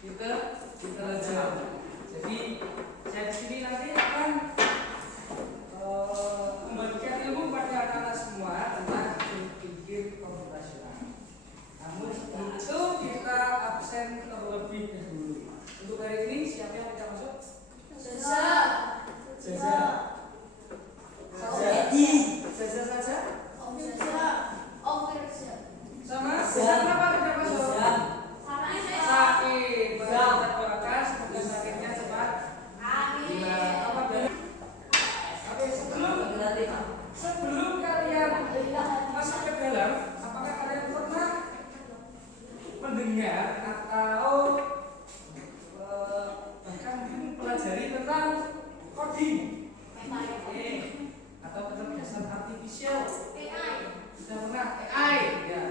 intelijen. Jadi saya di sini nanti akan membagikan ilmu pada anak-anak semua tentang berpikir komputasional. Namun itu kita absen terlebih dahulu. Untuk hari ini siapa yang tidak masuk? Jaza saja. Sama kenapa tidak masuk? Sakit. Kita doakan semoga sakitnya cepat. Oke, sebelum kalian masuk ke dalam, apakah kalian pernah mendengar atau bahkan mungkin pelajari tentang coding atau kecerdasan artifisial? Sudah pernah AI ya?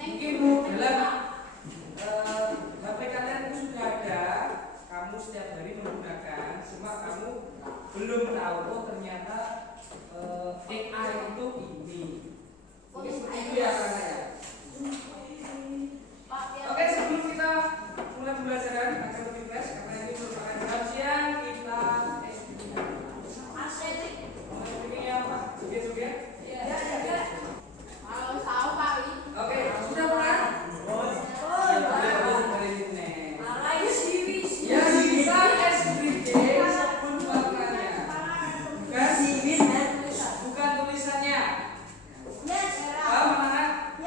Mungkin dalam HP kalian itu sudah ada, kamu setiap hari menggunakan, cuma kamu belum tahu oh ternyata AI itu ini. Mungkin seperti itu ya karena ya. Oke, sebelum kita mulai pembelajaran akan lebih fresh karena ini merupakan jam siang kita ini apa? Joget-joget? Oke, sudah pernah? Ya, bisa everyday sebelum maknanya. Bukan tulisannya. Paham anak-anak?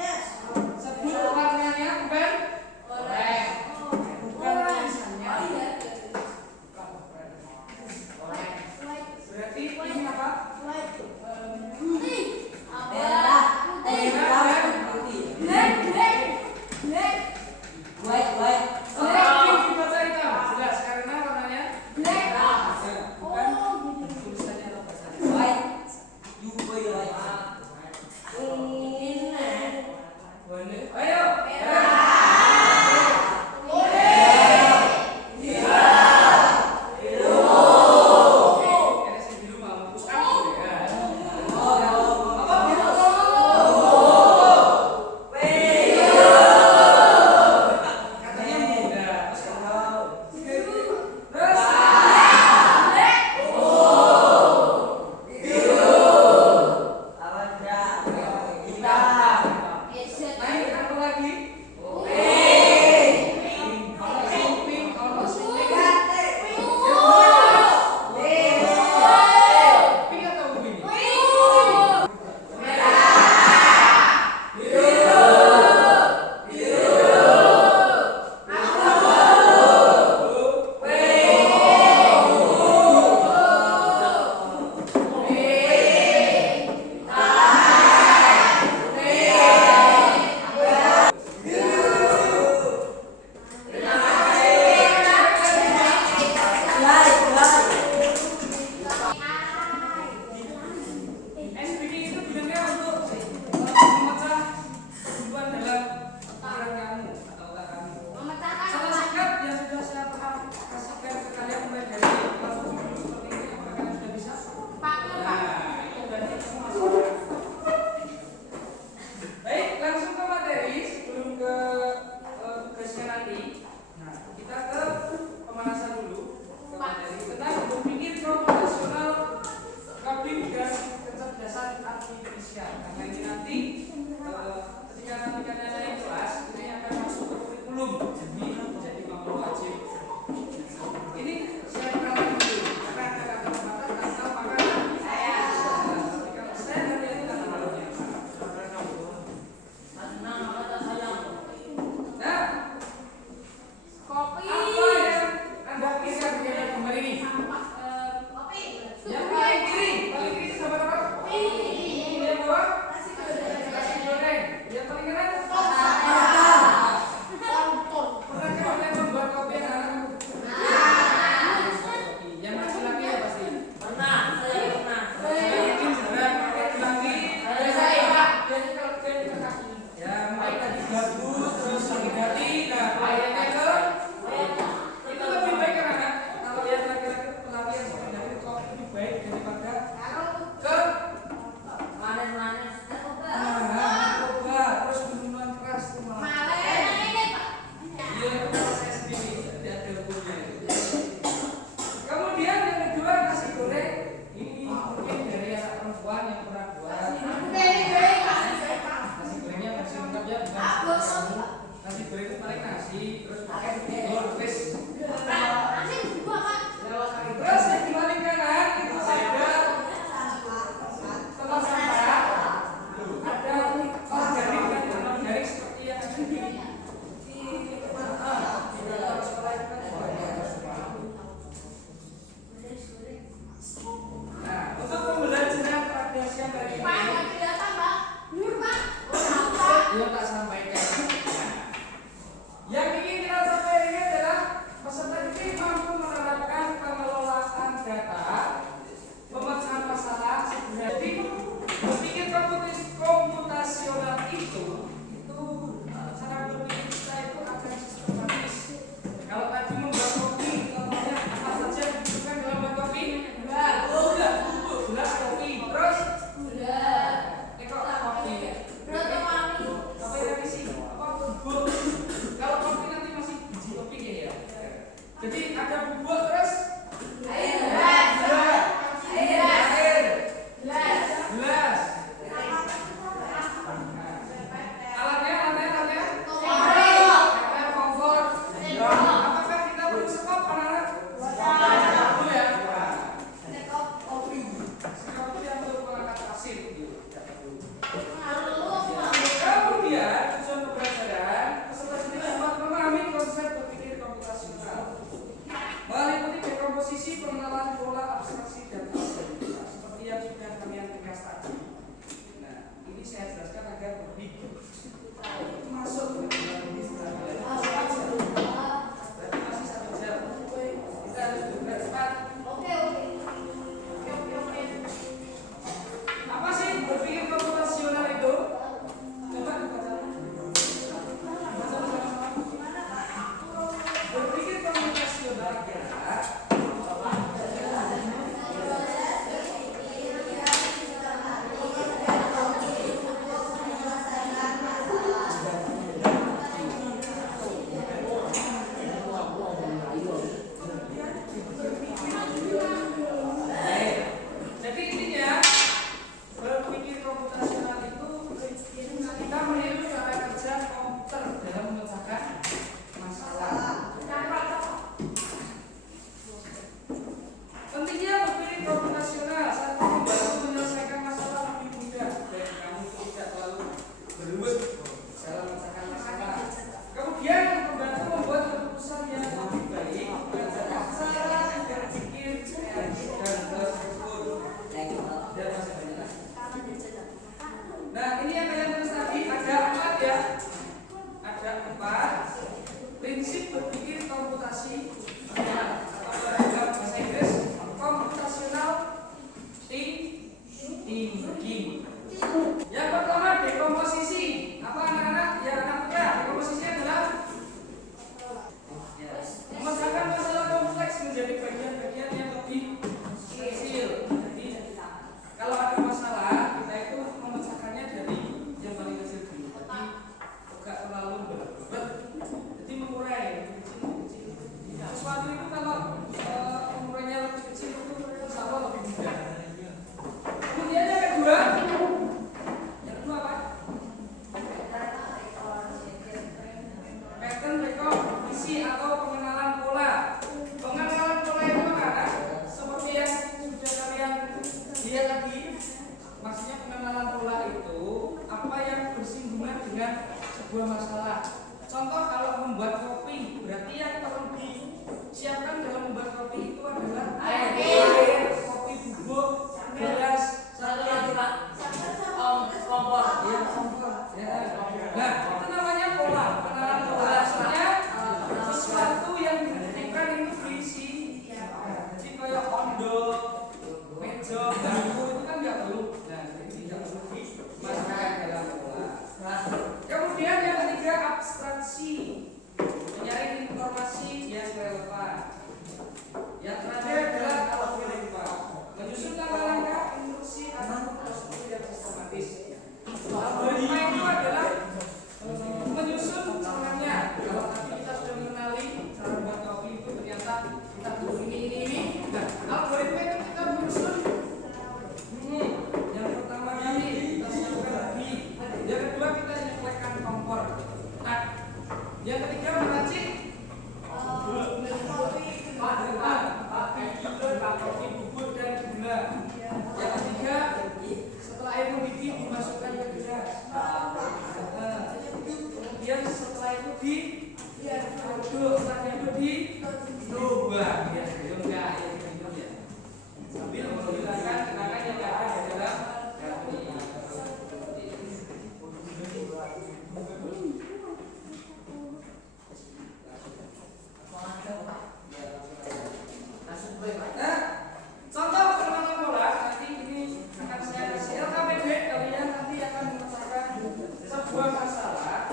Jadi ada bubuk terus Air. gelas. Alatnya kompor. Apakah kita perlu sekop anak-anak? Perlu ya. Sekop itu yang untuk mengangkat pasir. Kemudian tujuan pembelajaran peserta didik dapat memahami konsep berpikir komputasional, meliputi dekomposisi, pengenalan pola, abstraksi, dan algoritma seperti yang sudah kalian ringkas tadi. Nah, ini saya jelaskan agar lebih masuk ke dalam istilah. Berarti masih 1 jam. Kita harus bergerak cepat. Apa sih berpikir komputasional itu? Coba dibaca. Berpikir komputasional adalah jadi intinya berpikir komputasional itu kita meniru cara kerja komputer dalam memecahkan masalah. Pentingnya berpikir komputasional saat membantu menyelesaikan masalah lebih mudah dan kamu tidak terlalu berlumut dalam memecahkan masalah. Kemudian membantu membuat keputusan yang lebih baik berdasarkan cara berpikir kreatif dan tersebut. Dan masih banyak lagi. Nah, ini yang kalian tulis tadi ada 4 ya. Ada 4 prinsip berpikir komputasi atau dalam bahasa Inggris computational thinking. Yang pertama dekomposisi. Apa anak-anak? Ya anak muda. Dekomposisi adalah memecahkan masalah kompleks menjadi bagian-bagian yang lebih kecil. Jadi kalau ada masalah kita itu memecahkannya dari yang paling kecil dulu. Jadi enggak terlalu berat. Jadi mengurai kecil. Sesuatu itu kalau pengurainya lebih kecil itu insya Allah lebih mudah. Kemudian yang kedua apa? Pattern recognition atau pengenalan pola. Pengenalan pola itu apa? Seperti yang sudah kalian lihat tadi, maksudnya pengenalan pola itu apa yang bersinggungan dengan sebuah masalah. Contoh kalau membuat kopi, berarti yang perlu disiapkan dalam membuat kopi itu adalah air, kopi bubuk, gelas, kompor. Ya. Nah, itu namanya pola. Pengenalan pola. Maksudnya sesuatu yang ditentukan itu berisi. Jadi kayak ondo, meja, bangku itu kan nggak perlu. Nah, jadi tidak perlu dimasukkan dalam pola. Kemudian yang ketiga abstraksi, menyaring informasi yang relevan. Yang terakhir adalah algoritma, menyusun langkah-langkah instruksi atau prosedur yang sistematis. Algoritma itu adalah menyusun caranya. Kalau tadi kita sudah mengenali cara membuat kopi itu ternyata kita perlu ini. Nah, algoritma itu kita menyusun. Yang pertama kali kita siapkan lagi. Yang kedua kita nyelekan kompor. Nah, yang ketiga meracik kopi bubuk dan gula. Yang ketiga setelah air mendidih dimasukkan ke gelas. Kemudian setelah itu diaduk, setelah itu diubah. Ya, enggak ya. Sambil menghilangkan kenangan yang ada di dalam kopi. Nah, contoh pengenalan pola nanti ini akan saya kasih LKPD, kalian nanti akan memecahkan sebuah masalah.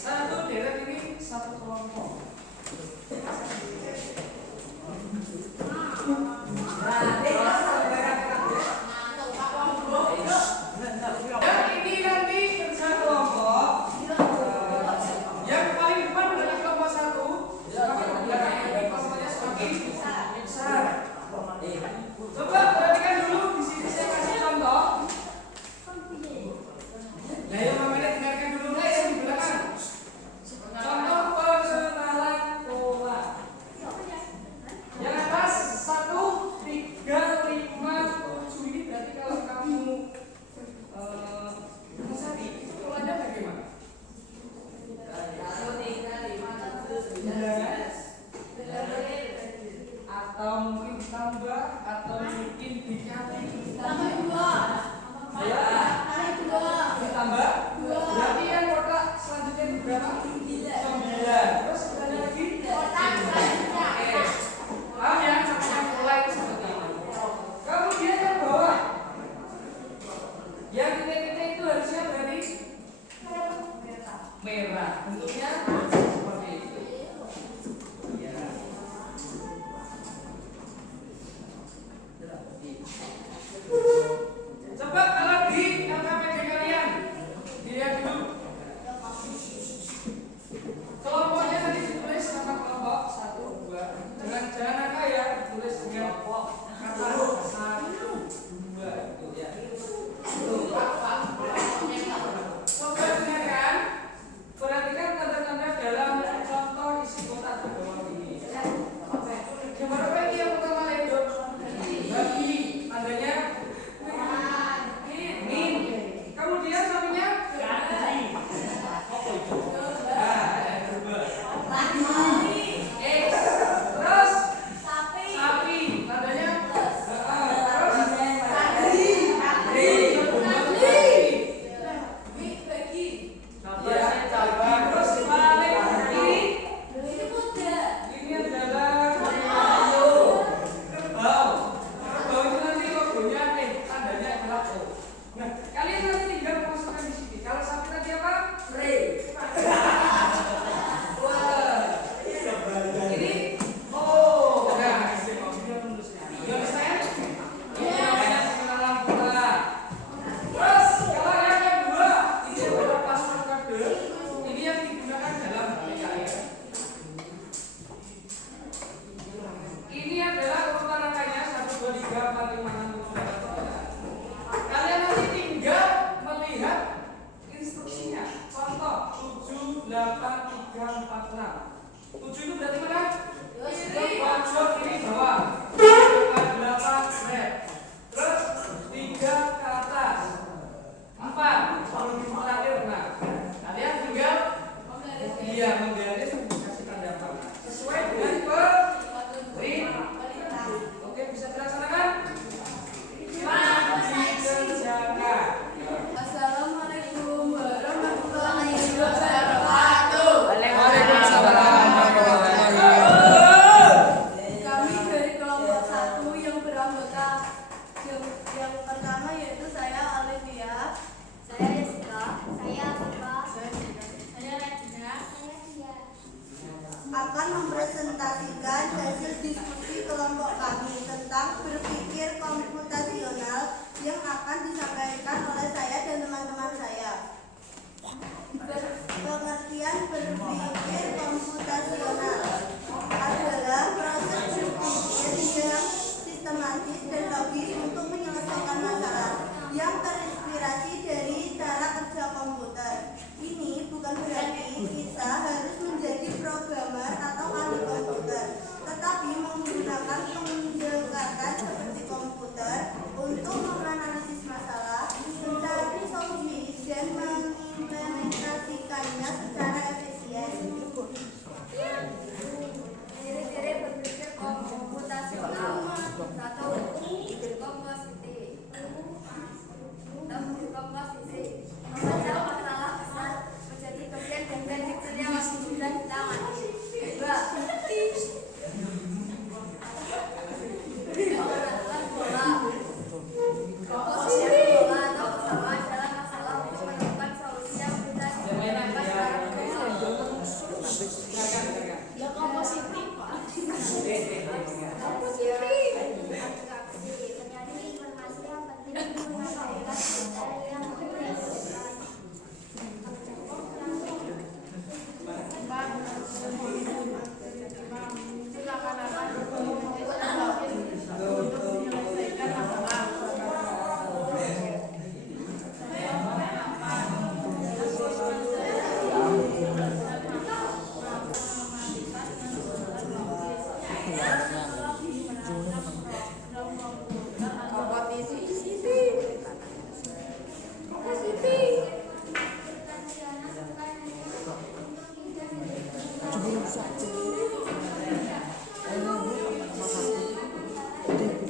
Satu deret ini satu kelompok. Nah, Coba perhatikan dulu di sini saya kasih contoh. Nah, yang mamanya dengarkan dulu guys yang di belakang. Contoh pengenalan pola. Yang atas 1, 3, 5, 7 ini berarti kalau kamu Musati itu polanya bagaimana? 1, 3, 5, 7, 11 atau mungkin ditambah atau mungkin dikali Tambah 2. ya ditambah 2 berarti yang kotak selanjutnya itu berapa? 9. Terus ada lagi Kotak selanjutnya. oke paham ya namanya pola itu seperti itu. Kemudian yang bawah yang titik-titik itu harusnya berarti merah bentuknya seperti itu ya. Coba kalau di LKPD kalian dilihat dulu kelompoknya tadi ditulis nama kelompok 1, 2 jangan angka ya ditulis dengan kata 1, 2 gitu ya. Coba dengarkan perhatikan tanda-tanda dalam contoh isi kotak di bawah ini. Gimana Pak yang pertama itu? Bagi tandanya min. Kemudian sampingnya apa itu? X. Terus sapi. Tandanya terus paling kiri ini adalah kerbau. Kerbau itu nanti logonya tandanya adalah O. Nah, kalian nanti tinggal masukkan di sini. Kalau sapi tadi apa? Re. Wah. Ini O. Nah, you understand? Ini namanya pengenalan pola. Terus kalau yang kedua ini adalah password kode. Ini yang digunakan dalam PKN. Ini adalah urutan angkanya 1, 2, 3, 4, 5, 6, 7, 8, 9. Kalian nanti tinggal melihat instruksinya. Contoh 7, 8, 3, 4, 6. 7 itu berarti mana? Pojok kiri bawah. 8 red. Terus 3 ke atas. 4 terakhir nah. Kalian tinggal menggaris kasih tanda panah sesuai dengan Oke, bisa dilaksanakan? Dikerjakan. Assalamualaikum warahmatullahi wabarakatuh. Kami dari kelompok 1 yang beranggota yang pertama yaitu saya Alivia, saya Jessica, saya Siva, saya Regina, saya Tia. Akan mempresentasikan hasil diskusi kelompok kami tentang berpikir komputasional yang akan disampaikan oleh saya dan teman-teman saya. Pengertian berpikir komputasional adalah proses berpikir yang sistematis dan logis untuk menyelesaikan masalah yang terinspirasi dari cara kerja komputer. Ini bukan berarti kita harus menjadi programmer atau ahli komputer, tetapi menggunakan pendekatan seperti komputer untuk menganalisis masalah, mencari solusi, dan mengimplementasikannya secara efisien. Ciri-ciri berpikir komputasional. 1. Komposisi. Membaca masalah besar menjadi bagian dan kecilnya masing-masing.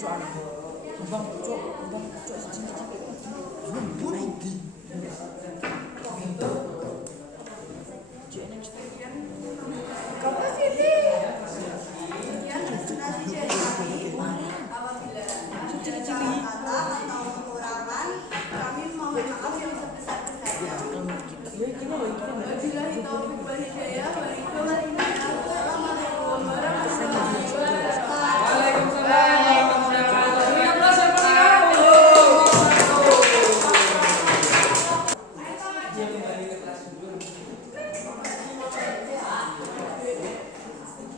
Kemudian presentasi dari kami, apabila ada salah kata atau kekurangan, kami mohon maaf yang sebesar-besarnya. Wabillahi taufiq wal hidayah. Wassalamualaikum warahmatullahi wabarakatuh. Waalaikumsalam warahmatullahi wabarakatuh. Yang kelas yang dia kembali ke kelas dulu.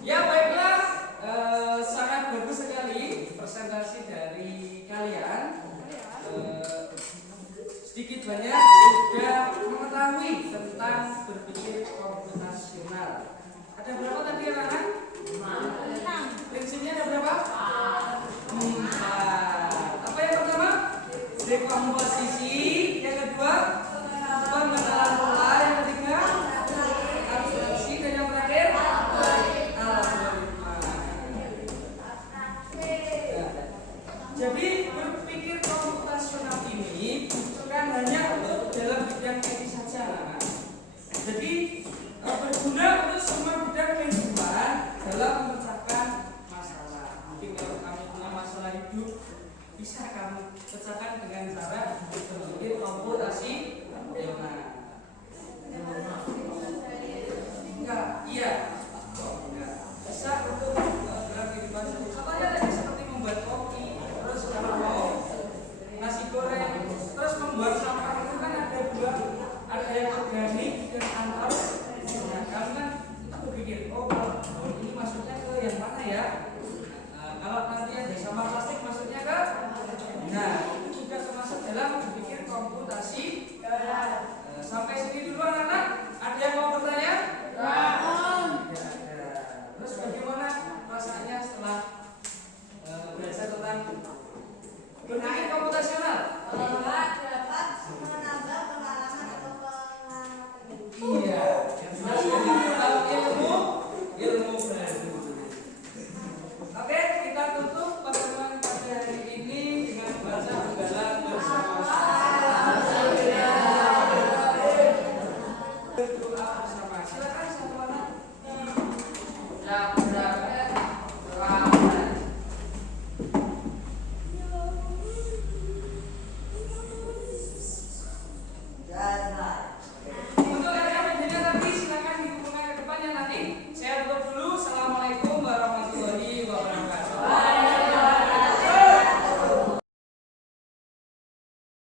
Ya baiklah, sangat bagus sekali presentasi dari kalian. Sedikit banyak sudah mengetahui tentang berpikir komputasional. Ada berapa tadi anak-anak? 6. Prinsipnya ada berapa? 4. Apa yang pertama? Dekomposisi. Yang kedua, pengenalan pola. Yang ketiga, abstraksi. Dan yang terakhir, algoritma. Jadi berpikir komputasional ini bukan hanya untuk dalam bidang teknis saja, anak-anak. Jadi berguna untuk semua bidang kehidupan dalam memecahkan masalah. Mungkin kalau kamu punya masalah hidup, bisa kamu pecahkan dengan cara berpikir komputasional. Enggak, iya.